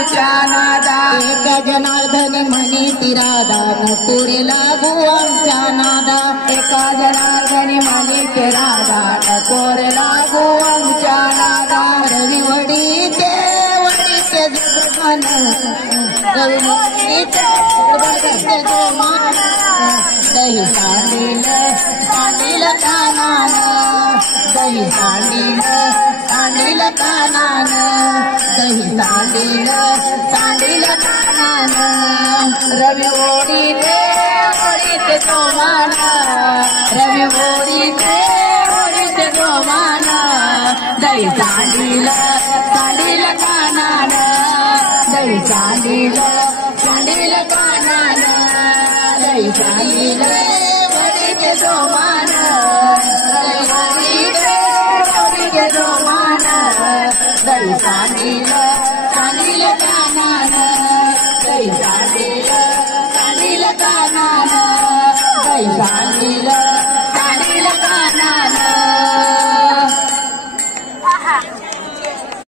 आमच्या नादा एका जनार्दनी म्हणे तिरादा नकोरे लागू आमच्या नादा एका जनार्दनी म्हणे तिरादा नकोरे लागू आमच्या नादा रवी वडीचे जुगमन रवी वडीचे जुगमन दही सांडील सांडील कानान दही सांडील सांडील कानान दही सांडील सांडील कानान रवी ओढीते ओढीते तो माना रवी ओढीते ओढीते तो माना दही सांडील सांडील कानान दही सांडील सांडील कानान दही सांडील ओढीते तो माना रवी ओढीते ओढीते तो माना दही सांडील